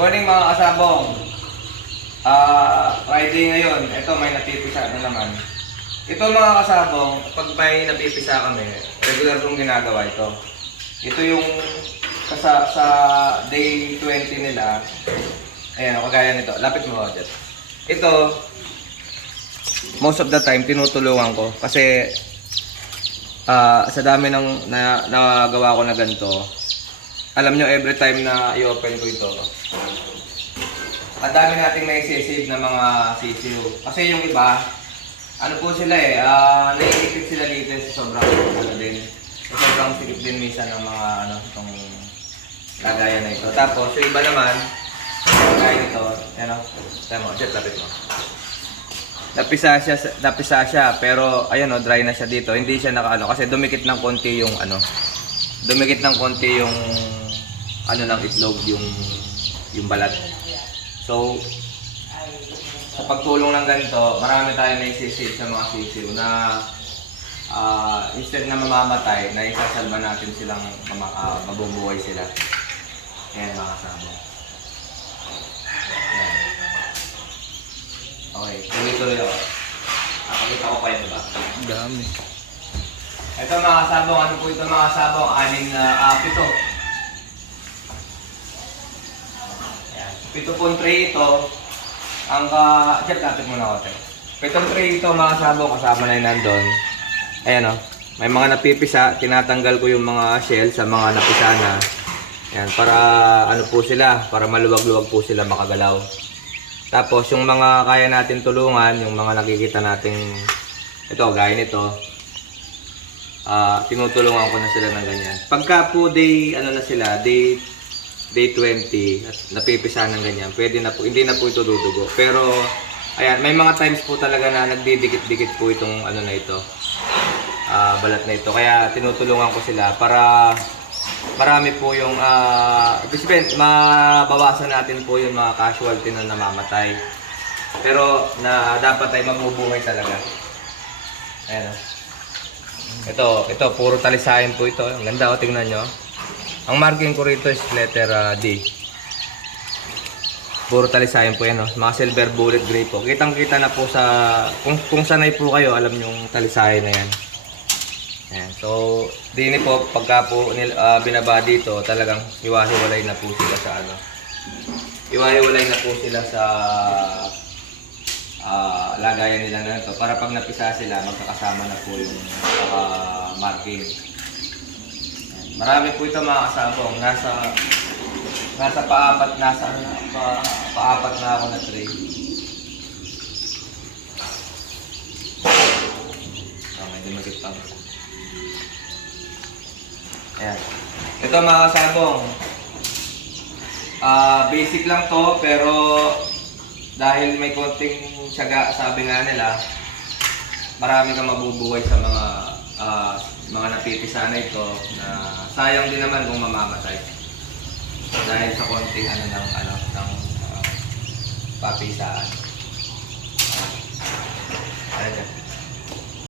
Morning mga kasabong. Friday ngayon. Ito may napipisa na naman. Ito mga kasabong, pag may napipisa kami, regular kong ginagawa ito. Ito yung sa day 20 nila. Ayan, kagaya nito. Lapit mo ako dyan. Ito, most of the time, tinutulungan ko. Kasi sa dami ng nagawa ko na ganito, alam nyo, every time na i-open ko ito, ang dami nating may save na mga sisiw. Kasi yung iba, ano po sila naiipit sila dito sa sobrang din. Sobrang sikip din minsan ng mga itong lagayan na ito. Tapos yung iba naman, kaya nito, tayo mo, jet, lapit mo. Napisa siya, pero ayan dry na siya dito. Hindi siya kasi dumikit ng konti yung dumikit ng konti yung ng itlog, yung balat. So sa pagtulong ng ganito, marami tayong naisisave sa mga sisiw na instead na mamamatay, na isasalba natin silang mabubuhay sila. Ayan mga kasama. Okay, tuloy-tuloy ako. Nakakita ko pa yun ba? Dami. Ito mga kasabong, ano po ito mga kasabong? 7 tray ito. Ang Jeff, lapit muna ako. 7 tray ito mga kasabong, kasama na yun nandun. Ayan may mga napipisa, tinatanggal ko yung mga shell sa mga napisa na. Ayan, para po sila, para maluwag-luwag po sila makagalaw. Tapos yung mga kaya natin tulungan, yung mga nakikita nating ito, gaya nito, tinutulungan ko na sila ng ganyan. Pagka po day, na sila, day 20, at napipisa ng ganyan, pwede na po, hindi na po ito dudugo. Pero, ayan, may mga times po talaga na nagdidikit-dikit po itong na ito, balat na ito. Kaya tinutulungan ko sila para marami po yung mabawasan natin po yung mga casualty na namamatay. Pero dapat ay mabubuhay talaga. Ayan Ito puro talisayan po ito. Ang ganda tingnan nyo. Ang marking ko rito is letter D. Puro talisayan po yan mga silver bullet gray po. Kitang-kita na po sa kung sanay po kayo, alam nyo yung talisayan na yan. Ayan. So, dini po, pagka po binaba dito, talagang iwahiwalay na po sila sa iwahiwalay na po sila sa lagayan nila na ito. Para pag napisa sila, magkakasama na po yung marking. Ayan. Marami po ito mga kasabong. Nasa paapat na ako na tray. Medyo magkipang. Ayan. Ito mga kasabong, basic lang to, pero dahil may konting tiyaga, sabi nga nila, marami kang mabubuhay sa mga napipisa na ito, na sayang din naman kung mamamatay dahil sa konting ng papisaan. Ayan.